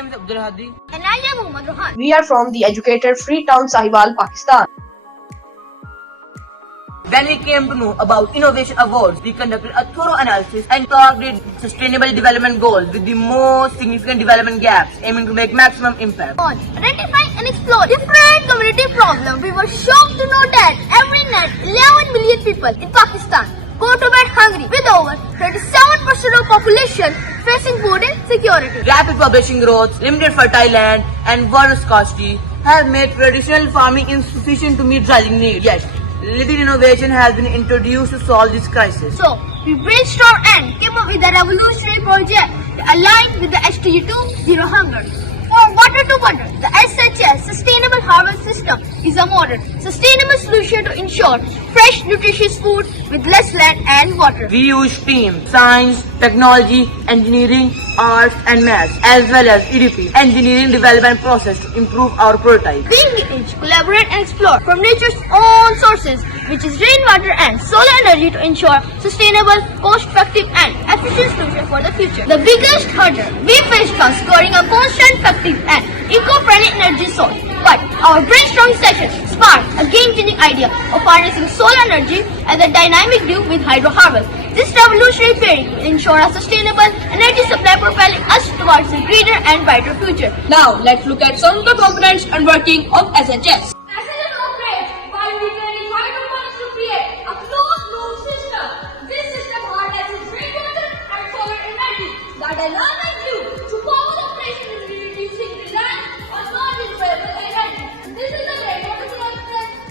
name is Abdul Hadi. And I am Muhammad Rohan. We are from the educated Freetown, Sahiwal, Pakistan. When we came to know about Innovation Awards, we conducted a thorough analysis and targeted sustainable development goals with the most significant development gaps, aiming to make maximum impact. On identifying and exploring different community problems, we were shocked to know that every night 11 million people in Pakistan go to bed hungry, with over 37% of population facing food insecurity. Rapid population growth, limited fertile land, and water scarcity have made traditional farming insufficient to meet rising needs. Yet, little innovation has been introduced to solve this crisis. So, we brainstormed and came up with a revolutionary project aligned with the SDG 2 Zero Hunger. For Water to Wonder, the SHS Sustainable Harvest System is a modern, sustainable solution to ensure fresh, nutritious food with less land and water. We use STEAM, science, technology, engineering, arts and maths, as well as EDP, engineering development process to improve our prototype. We engage, collaborate and explore from nature's own sources, which is rainwater and solar energy, to ensure sustainable, cost-effective and efficient solution for the future. The biggest hurdle we faced was scoring a cost-effective and eco-friendly energy source. But our brainstorming session sparked a game-changing idea of harnessing solar energy as a dynamic duo with hydro harvest. This revolutionary pairing will ensure a sustainable energy supply, propelling us towards a greener and brighter future. Now, let's look at some of the components and working of SHS. SHS operates by integrating hydroponics to create a closed-loop system. This system harnesses rainwater and solar energy that allows you to power operations with reducing reliance on non-renewable energy. This is the way water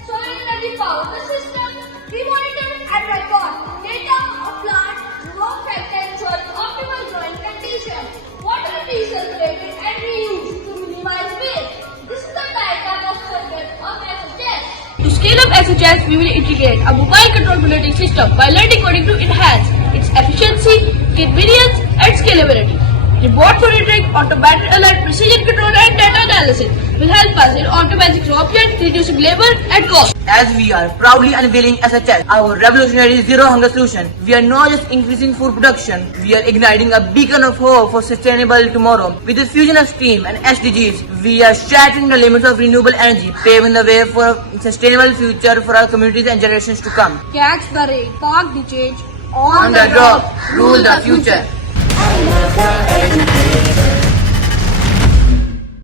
solar energy power the system. We monitor and record data of plant growth rate and ensure optimal growing conditions. Water is recirculated and reused to minimize waste. This is the diagram of circuit of SHS. To scale up SHS, we will integrate a mobile control monitoring system by learning coding to enhance its efficiency, convenience, and scalability. Remote monitoring, automated alert, precision control, and data analysis will help us in automatic droplet, reducing labor and cost. As we are proudly unveiling SHS, our revolutionary zero hunger solution, we are not just increasing food production, we are igniting a beacon of hope for sustainable tomorrow. With the fusion of STEAM and SDGs, we are shattering the limits of renewable energy, paving the way for a sustainable future for our communities and generations to come. Catch the rain, park the change, On the drop, rule the future. I love the education.